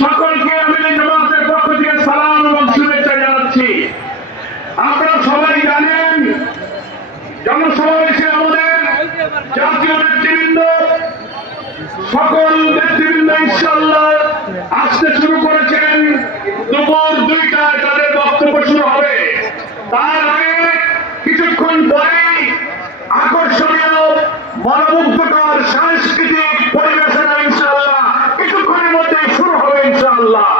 সকলকে আমি জামাতের পক্ষ থেকে সালাম এবং শুভেচ্ছা জানাচ্ছি। আপনারা সবাই জানেন, জনসমাবেশে আমাদের জাতীয় নেতৃবৃন্দ, সকল নেতৃবৃন্দ ইনশাল্লাহ আসতে শুরু করেছেন। দুপুর দুইটায় তাদের বক্তব্য শুরু হবে। তার আগে কিছুক্ষণ পরেই আকর্ষণীয়, মনোমুগ্ধকর সাংস্কৃতিক পরিবেশনা হবে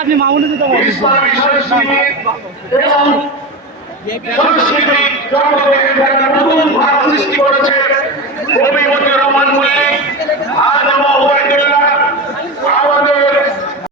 আপনি মামুনি ইসলামী সংস্কৃতি জগতে নতুন ভাব সৃষ্টি করেছে।